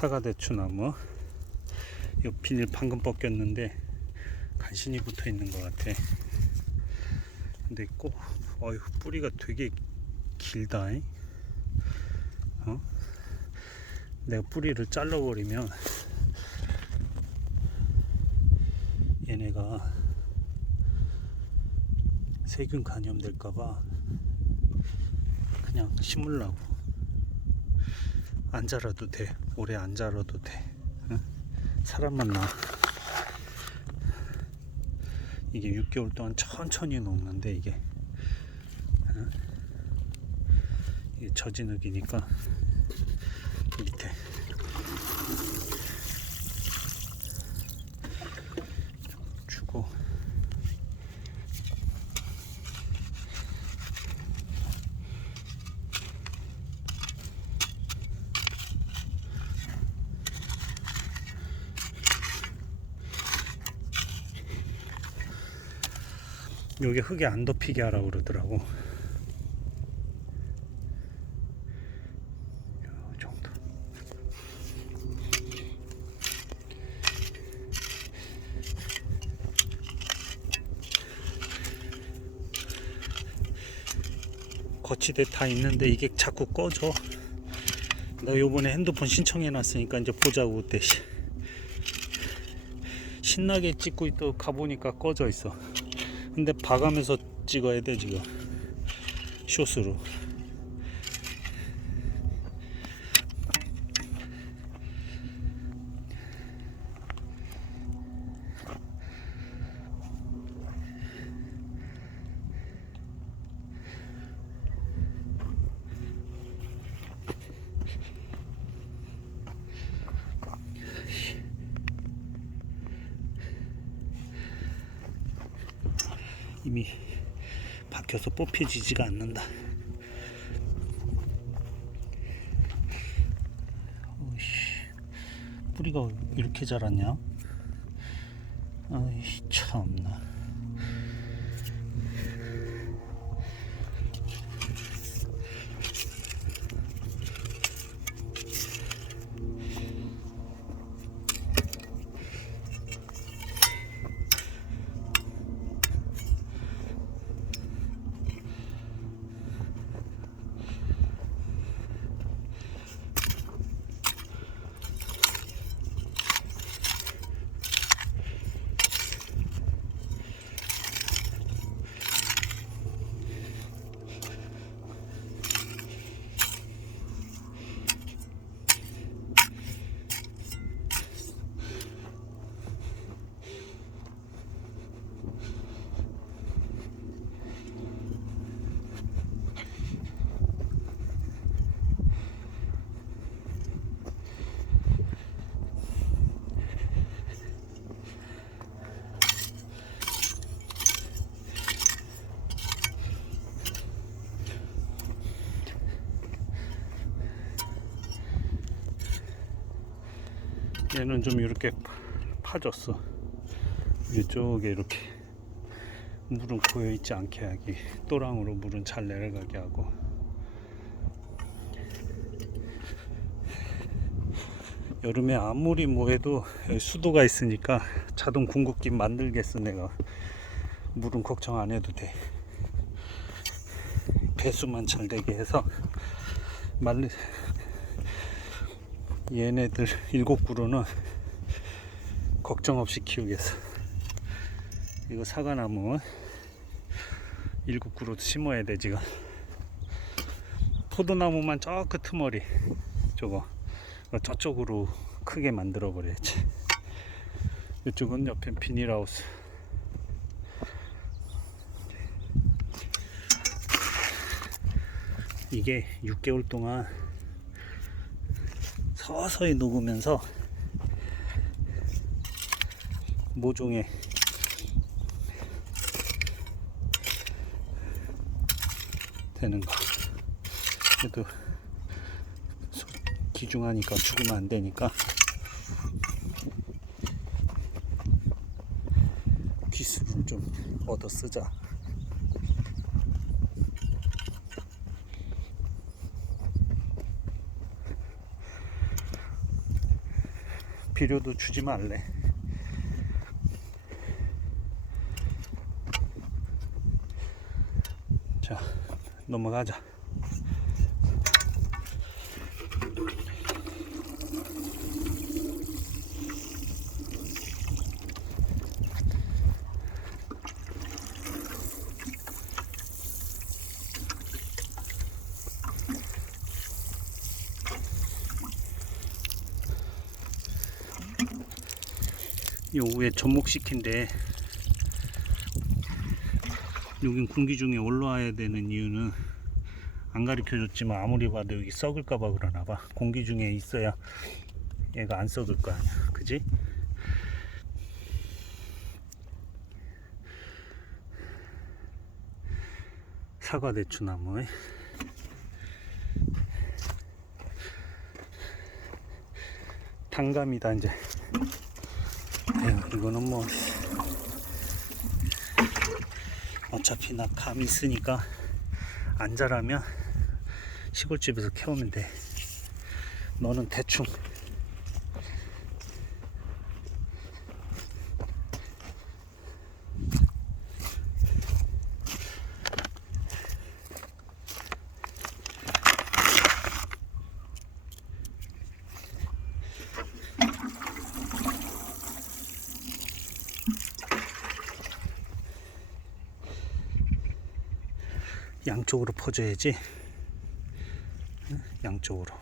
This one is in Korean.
사과대추나무 이 비닐 방금 벗겼는데 간신히 붙어 있는 것 같아 근데 꼭 어휴 뿌리가 되게 길다 잉? 어? 내가 뿌리를 잘라버리면 얘네가 세균 감염될까봐 그냥 심으려고 안 자라도 돼. 오래 안 자라도 돼. 응? 사람만 나. 이게 6개월 동안 천천히 녹는데 이게. 응? 이게 저진흙이니까 밑에 좀 주고 여기 흙에 안 덮이게 하라고 그러더라고. 거치대 다 있는데 이게 자꾸 꺼져. 나 요번에 핸드폰 신청해 놨으니까 이제 보자고 그때 씨. 신나게 찍고 또 가보니까 꺼져 있어. 근데 봐가면서 찍어야 돼 지금. 숏으로 이미 박혀서 뽑혀지지가 않는다. 어이씨, 뿌리가 이렇게 자랐냐? 아이 참나. 얘는 좀 이렇게 파졌어. 이쪽에 이렇게 물은 고여 있지 않게 하기, 또랑으로 물은 잘 내려가게 하고. 여름에 아무리 뭐 해도 여기 수도가 있으니까 자동 궁극기 만들겠어 내가 물은 걱정 안 해도 돼 배수만 잘 되게 해서 말리 얘네들 일곱 그루는 걱정 없이 키우겠어. 이거 사과나무 일곱 그루 심어야 돼 지금. 포도나무만 저 끄트머리 저거 저쪽으로 크게 만들어 버려야지. 이쪽은 옆에 비닐하우스. 이게 6개월 동안 서서히 녹으면서 모종에 되는 거. 그래도 소- 기중하니까 죽으면 안 되니까 기술을 좀 얻어 쓰자. 비료도 주지 말래. 자, 넘어가자. 요 위에 접목시킨데 여긴 공기 중에 올라와야 되는 이유는 안 가르쳐 줬지만 아무리 봐도 여기 썩을까봐 그러나 봐. 공기 중에 있어야 얘가 안 썩을 거 아니야. 그지? 사과 대추 나무에 단감이다 이제 에휴, 이거는 뭐 어차피 나 감 있으니까 안 자라면 시골집에서 캐오면 돼. 너는 대충 양쪽으로 퍼줘야지 응? 양쪽으로